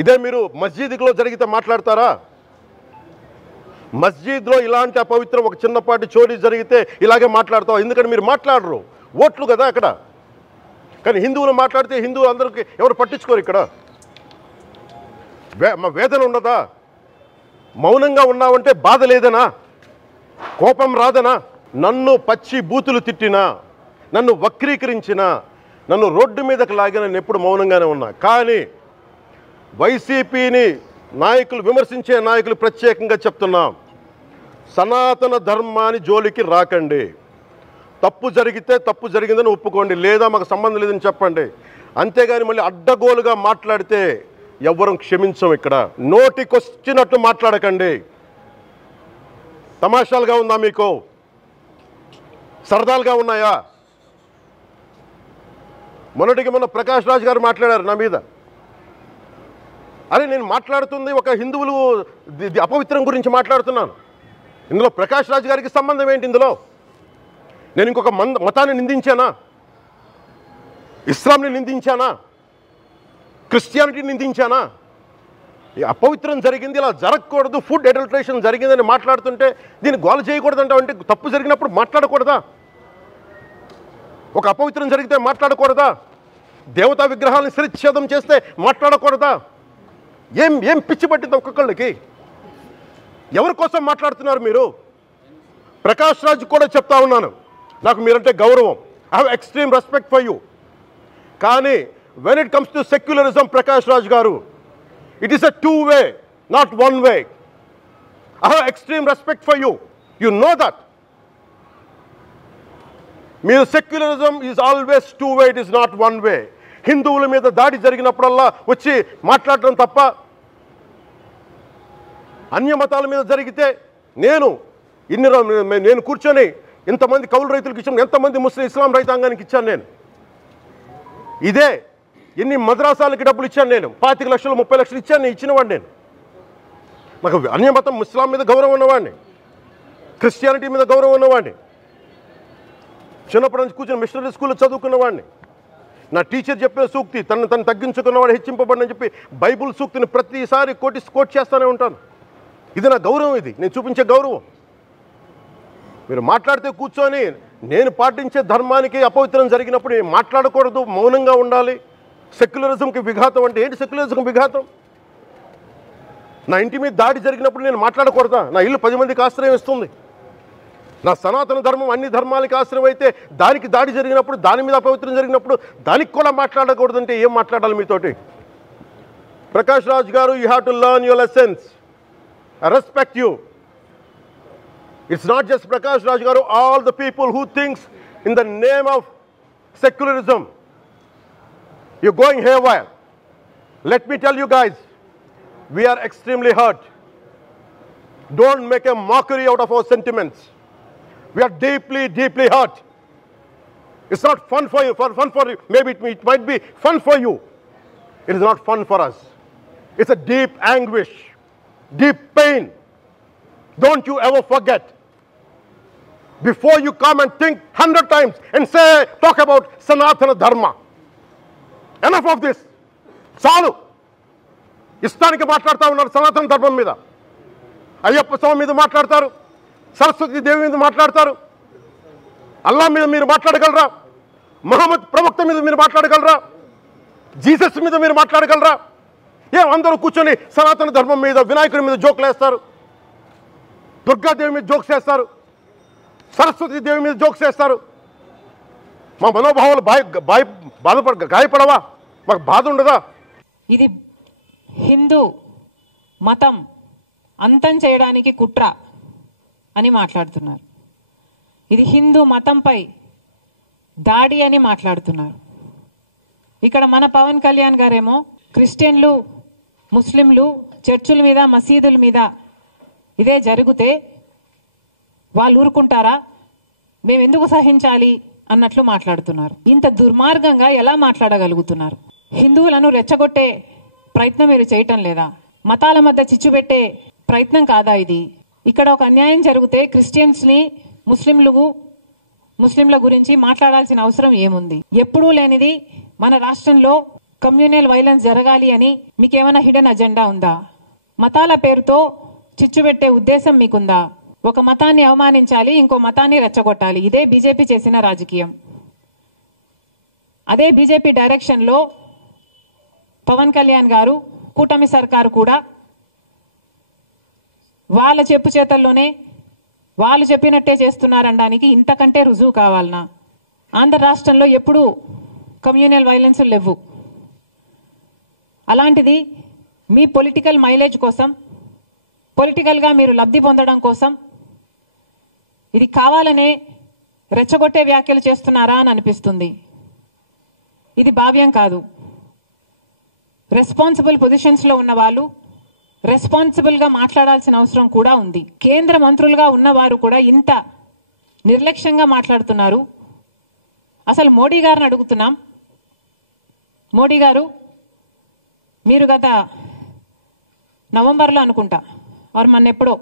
ఇదే మీరు మస్జిద్లో జరిగితే మాట్లాడతారా? మస్జిద్లో ఇలాంటి అపవిత్రం ఒక చిన్నపాటి చోరీ జరిగితే ఇలాగే మాట్లాడతావు. ఎందుకంటే మీరు మాట్లాడరు, ఓట్లు కదా అక్కడ. కానీ హిందువులు మాట్లాడితే హిందువులు అందరికీ ఎవరు పట్టించుకోరు. ఇక్కడ మా వేదన ఉండదా? మౌనంగా ఉన్నావంటే బాధ లేదనా? కోపం రాదనా? నన్ను పచ్చి బూతులు తిట్టినా, నన్ను వక్రీకరించినా, నన్ను రోడ్డు మీదకి లాగిన నేను ఎప్పుడు మౌనంగానే ఉన్నా. కానీ వైసీపీని నాయకులు విమర్శించే నాయకులు ప్రత్యేకంగా చెప్తున్నాం, సనాతన ధర్మాన్ని జోలికి రాకండి. తప్పు జరిగితే తప్పు జరిగిందని ఒప్పుకోండి, లేదా మాకు సంబంధం లేదని చెప్పండి. అంతేగాని మళ్ళీ అడ్డగోలుగా మాట్లాడితే ఎవ్వరం క్షమించం. ఇక్కడ నోటికొచ్చినట్టు మాట్లాడకండి. తమాషాలుగా ఉందా మీకు? సరదాలుగా ఉన్నాయా? మొన్న ప్రకాష్ రాజ్ గారు మాట్లాడారు నా మీద. అరే నేను మాట్లాడుతుంది ఒక హిందువులు అపవిత్రం గురించి మాట్లాడుతున్నాను. ఇందులో ప్రకాష్ రాజ్ గారికి సంబంధం ఏంటి? ఇందులో నేను ఇంకొక మతాన్ని నిందించానా? ఇస్లాంని నిందించానా? క్రిస్టియానిటీని నిందించానా? ఈ అపవిత్రం జరిగింది, ఇలా జరగకూడదు, ఫుడ్ అడల్టరేషన్ జరిగిందని మాట్లాడుతుంటే దీన్ని గోల చేయకూడదంటే, అంటే తప్పు జరిగినప్పుడు మాట్లాడకూడదా? ఒక అపవిత్రం జరిగితే మాట్లాడకూడదా? దేవతా విగ్రహాలను శిరచ్ఛేదం చేస్తే మాట్లాడకూడదా? ఏం పిచ్చి పట్టింది ఒక్కొక్కళ్ళకి? ఎవరి కోసం మాట్లాడుతున్నారు మీరు? ప్రకాష్ రాజ్ కూడా చెప్తా ఉన్నాను, నాకు మీరంటే గౌరవం. I have extreme respect for you. కానీ when it comes to secularism, Prakash Raj garu, it is a two-way, not one-way. I have extreme respect for you. You know that. Mere secularism is always two-way, it is not one-way. హిందువుల మీద దాడి జరిగినప్పుడల్లా వచ్చి మాట్లాడడం తప్ప, అన్య మతాల మీద జరిగితే నేను కూర్చొని ఇంతమంది కౌలు రైతులకు ఇచ్చాను, ఎంతమంది ముస్లిం ఇస్లాం రైతాంగానికి ఇచ్చాను నేను. ఇదే ఎన్ని మద్రాసాలకి డబ్బులు ఇచ్చాను నేను, 25 లక్షలు 30 లక్షలు ఇచ్చాను, ఇచ్చినవాడిని నేను. నాకు అన్యమతం ఇస్లాం మీద గౌరవం ఉన్నవాడిని, క్రిస్టియానిటీ మీద గౌరవం ఉన్నవాడిని, చిన్నప్పటి నుంచి కూర్చొని మిషనరీ స్కూల్లో చదువుకున్నవాడిని. నా టీచర్ చెప్పిన సూక్తి, తను తగ్గించుకున్నవాడు హెచ్చింపబడిని చెప్పి బైబుల్ సూక్తిని ప్రతిసారి కోట్ చేస్తూనే ఉంటాను. ఇది నా గౌరవం, ఇది నేను చూపించే గౌరవం. మీరు మాట్లాడితే కూర్చొని నేను పాటించే ధర్మానికి అపవిత్రం జరిగినప్పుడు నేను మాట్లాడకూడదు, మౌనంగా ఉండాలి. సెక్యులరిజంకి విఘాతం అంటే ఏంటి? సెక్యులరిజంకి విఘాతం నా ఇంటి మీద దాడి జరిగినప్పుడు నేను మాట్లాడకూడదా? నా ఇల్లు 10 మందికి ఆశ్రయం ఇస్తుంది. నా సనాతన ధర్మం అన్ని ధర్మాలకి ఆశ్రయం అయితే దానికి దాడి జరిగినప్పుడు, దాని మీద అపవిత్రం జరిగినప్పుడు దానికి కూడా మాట్లాడకూడదంటే ఏం మాట్లాడాలి మీతోటి? ప్రకాష్ రాజ్ గారు, you have to learn your lessons. I respect you. It's not just Prakash Raj garu, all the people who thinks in the name of secularism, you're going haywire. Let me tell you guys, we are extremely hurt. Don't make a mockery out of our sentiments. We are deeply, deeply hurt. It's not fun for you, maybe it might be fun for you. It is not fun for us. It's a deep anguish, deep pain. Don't you ever forget. Before you come and think 100 times and talk about Sanatana Dharma. Enough of this. చాలు. ఇష్టానికి మాట్లాడుతూ ఉన్నారు సనాతన ధర్మం మీద. అయ్యప్ప స్వామి మీద మాట్లాడతారు, సరస్వతి దేవి మీద మాట్లాడతారు. అల్లా మీద మీరు మాట్లాడగలరా? మహమ్మద్ ప్రవక్త మీద మీరు మాట్లాడగలరా? జీసస్ మీద మీరు మాట్లాడగలరా? అందరూ కూర్చొని సనాతన ధర్మం మీద, వినాయకుడి మీద జోకులు వేస్తారు, దుర్గాదేవి మీద జోక్స్ వేస్తారు, సరస్వతి దేవి మీద జోక్స్ వేస్తారు. మా మనోభావాలు గాయపడవా? మాకు బాధ ఉండదా? ఇది హిందూ మతం అంతం చేయడానికి కుట్ర అని మాట్లాడుతున్నారు. ఇది హిందూ మతంపై దాడి అని మాట్లాడుతున్నారు. ఇక్కడ మన పవన్ కళ్యాణ్ గారేమో క్రిస్టియన్లు, ముస్లింలు చర్చుల మీద, మసీదుల మీద ఇదే జరిగితే వాళ్ళు ఊరుకుంటారా? మేము ఎందుకు సహించాలి అన్నట్లు మాట్లాడుతున్నారు. ఇంత దుర్మార్గంగా ఎలా మాట్లాడగలుగుతున్నారు? హిందువులను రెచ్చగొట్టే ప్రయత్నం మీరు చేయటం లేదా? మతాల మధ్య చిచ్చు పెట్టే ప్రయత్నం కాదా ఇది? ఇక్కడ ఒక అన్యాయం జరిగితే క్రిస్టియన్స్ ని, ముస్లింల గురించి మాట్లాడాల్సిన అవసరం ఏముంది? ఎప్పుడూ లేనిది మన రాష్ట్రంలో కమ్యూనల్ వైలెన్స్ జరగాలి అని మీకేమైనా హిడెన్ అజెండా ఉందా? మతాల పేరుతో చిచ్చు పెట్టే ఉద్దేశం మీకుందా? ఒక మతాన్ని అవమానించాలి, ఇంకో మతాన్ని రెచ్చగొట్టాలి. ఇదే బీజేపీ చేసిన రాజకీయం. అదే బీజేపీ డైరెక్షన్లో పవన్ కళ్యాణ్ గారు, కూటమి సర్కారు కూడా వాళ్ళ చెప్పు చేతల్లోనే వాళ్ళు చెప్పినట్టే చేస్తున్నారనడానికి ఇంతకంటే రుజువు కావాలనా? ఆంధ్ర రాష్ట్రంలో ఎప్పుడూ కమ్యూనల్ వైలెన్స్ లేవు. అలాంటిది మీ పొలిటికల్ మైలేజ్ కోసం, పొలిటికల్గా మీరు లబ్ధి పొందడం కోసం ఇది కావాలనే రెచ్చగొట్టే వ్యాఖ్యలు చేస్తున్నారా అని అనిపిస్తుంది. ఇది భావ్యం కాదు. రెస్పాన్సిబుల్ పొజిషన్స్లో ఉన్న వాళ్ళు రెస్పాన్సిబుల్గా మాట్లాడాల్సిన అవసరం కూడా ఉంది. కేంద్ర మంత్రులుగా ఉన్నవారు కూడా ఇంత నిర్లక్ష్యంగా మాట్లాడుతున్నారు. అసలు మోడీ గారిని అడుగుతున్నాం, మోడీ గారు మీరు గత నవంబర్లో అనుకుంటా వారు మొన్నెప్పుడో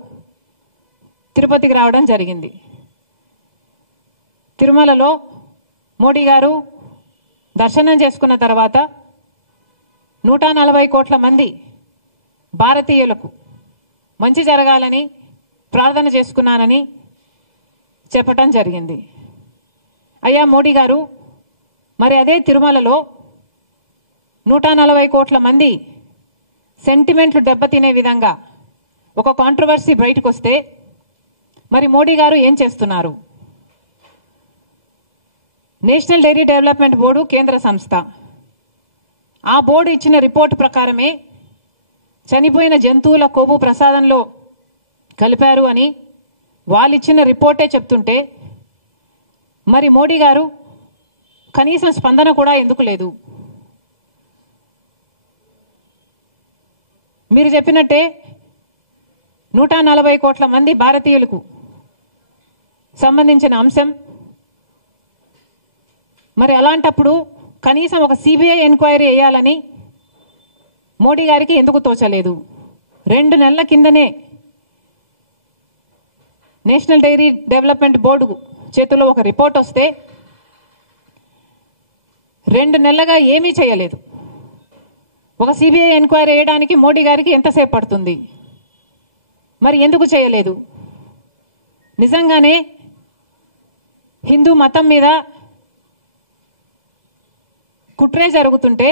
తిరుపతికి రావడం జరిగింది. తిరుమలలో మోడీ గారు దర్శనం చేసుకున్న తర్వాత 140 కోట్ల మంది భారతీయులకు మంచి జరగాలని ప్రార్థన చేసుకున్నానని చెప్పటం జరిగింది. అయ్యా మోడీ గారు, మరి అదే తిరుమలలో 140 కోట్ల మంది సెంటిమెంట్లు దెబ్బతినే విధంగా ఒక కాంట్రవర్సీ బయటకు వస్తే మరి మోడీ గారు ఏం చేస్తున్నారు? నేషనల్ డైరీ డెవలప్మెంట్ బోర్డు కేంద్ర సంస్థ. ఆ బోర్డు ఇచ్చిన రిపోర్టు ప్రకారమే చనిపోయిన జంతువుల కొవ్వు ప్రసాదంలో కలిపారు అని వాళ్ళు ఇచ్చిన రిపోర్టే చెప్తుంటే మరి మోడీ గారు కనీసం స్పందన కూడా ఎందుకు లేదు? మీరు చెప్పినట్టే 140 కోట్ల మంది భారతీయులకు సంబంధించిన అంశం. మరి అలాంటప్పుడు కనీసం ఒక సిబిఐ ఎంక్వైరీ వేయాలని మోడీ గారికి ఎందుకు తోచలేదు? 2 నెలల కిందనే నేషనల్ డైరీ డెవలప్మెంట్ బోర్డు చేతుల్లో ఒక రిపోర్ట్ వస్తే 2 నెలలుగా ఏమీ చేయలేదు. ఒక సిబిఐ ఎంక్వైరీ వేయడానికి మోడీ గారికి ఎంతసేపు పడుతుంది? మరి ఎందుకు చేయలేదు? నిజంగానే హిందూ మతం మీద కుట్రే జరుగుతుంటే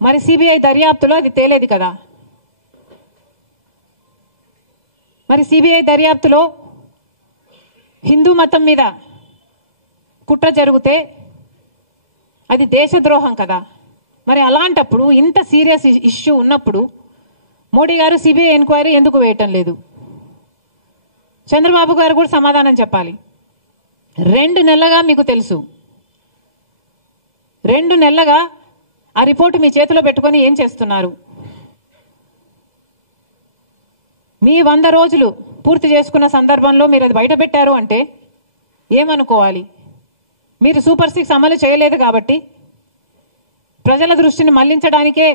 మరి సిబిఐ దర్యాప్తులో అది తేలేది కదా? మరి సిబిఐ దర్యాప్తులో హిందూ మతం మీద కుట్ర జరిగితే అది దేశద్రోహం కదా? మరి అలాంటప్పుడు ఇంత సీరియస్ ఇష్యూ ఉన్నప్పుడు మోడీ గారు సిబిఐ ఎంక్వైరీ ఎందుకు వేయటం లేదు? చంద్రబాబు గారు కూడా సమాధానం చెప్పాలి. 2 నెలలుగా మీకు తెలుసు, 2 నెలలుగా ఆ రిపోర్టు మీ చేతిలో పెట్టుకొని ఏం చేస్తున్నారు? మీ 100 రోజులు పూర్తి చేసుకున్న సందర్భంలో మీరు అది బయట పెట్టారు అంటే ఏమనుకోవాలి? మీరు సూపర్ 6 అమలు చేయలేదు కాబట్టి ప్రజల దృష్టిని మళ్లించడానికే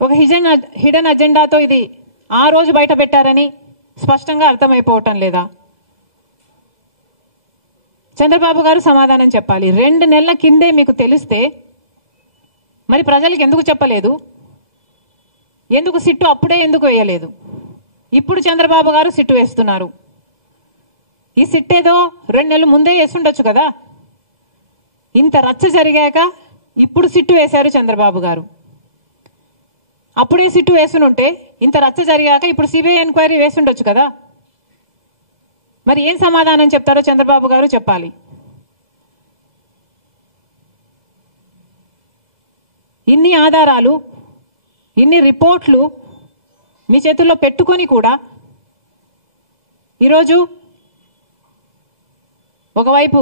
ఒక హిడెన్ అజెండాతో ఇది ఆ రోజు బయట పెట్టారని స్పష్టంగా అర్థమైపోవటం లేదా? చంద్రబాబు గారు సమాధానం చెప్పాలి. 2 నెలల కిందే మీకు తెలిస్తే మరి ప్రజలకు ఎందుకు చెప్పలేదు? ఎందుకు సిట్టు అప్పుడే ఎందుకు వేయలేదు? ఇప్పుడు చంద్రబాబు గారు సిట్టు వేస్తున్నారు. ఈ సిట్టేదో 2 నెలలు ముందే వేస్తుండొచ్చు కదా? ఇంత రచ్చ జరిగాక ఇప్పుడు సిట్టు వేశారు చంద్రబాబు గారు. అప్పుడే సిట్టు వేసునుంటే ఇంత రచ్చ జరిగాక ఇప్పుడు సిబిఐ ఎంక్వైరీ వేస్తుండొచ్చు కదా? మరి ఏం సమాధానం చెప్తారో చంద్రబాబు గారు చెప్పాలి. ఇన్ని ఆధారాలు, ఇన్ని రిపోర్ట్లు మీ చేతుల్లో పెట్టుకొని కూడా ఈరోజు ఒకవైపు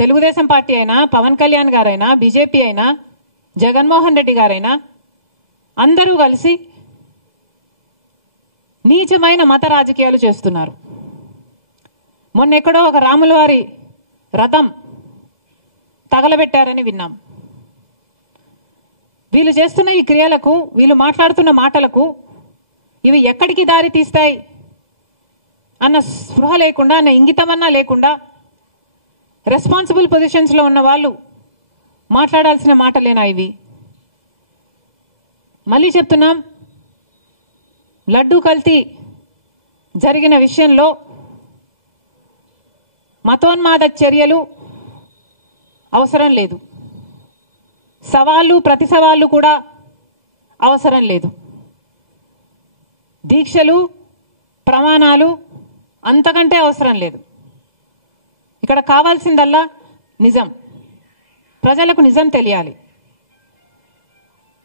తెలుగుదేశం పార్టీ అయినా, పవన్ కళ్యాణ్ గారైనా, బీజేపీ అయినా, జగన్మోహన్ రెడ్డి గారైనా అందరూ కలిసి నీచమైన మత రాజకీయాలు చేస్తున్నారు. మొన్నెక్కడో ఒక రాముల వారి రథం తగలబెట్టారని విన్నాం. వీళ్ళు చేస్తున్న ఈ క్రియలకు, వీళ్ళు మాట్లాడుతున్న మాటలకు ఇవి ఎక్కడికి దారి తీస్తాయి అన్న స్పృహ లేకుండా, అన్న ఇంగితమన్నా లేకుండా రెస్పాన్సిబుల్ పొజిషన్స్లో ఉన్న వాళ్ళు మాట్లాడాల్సిన మాటలేనా ఇవి? మళ్ళీ చెప్తున్నాం, లడ్డూ కల్తీ జరిగిన విషయంలో మతోన్మాద చర్యలు అవసరం లేదు, సవాళ్ళు ప్రతి సవాళ్ళు కూడా అవసరం లేదు, దీక్షలు ప్రమాణాలు అంతకంటే అవసరం లేదు. ఇక్కడ కావాల్సిందల్లా నిజం, ప్రజలకు నిజం తెలియాలి.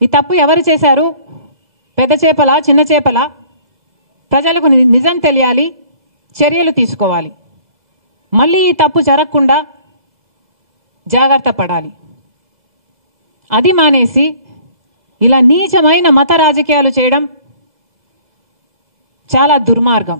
ఈ తప్పు ఎవరు చేశారు, పెద్ద చేపలా చిన్న చేపలా, ప్రజలకు నిజం తెలియాలి, చర్యలు తీసుకోవాలి. మళ్ళీ ఈ తప్పు జరగకుండా జాగ్రత్త పడాలి. అది మానేసి ఇలా నీచమైన మత రాజకీయాలు చేయడం చాలా దుర్మార్గం.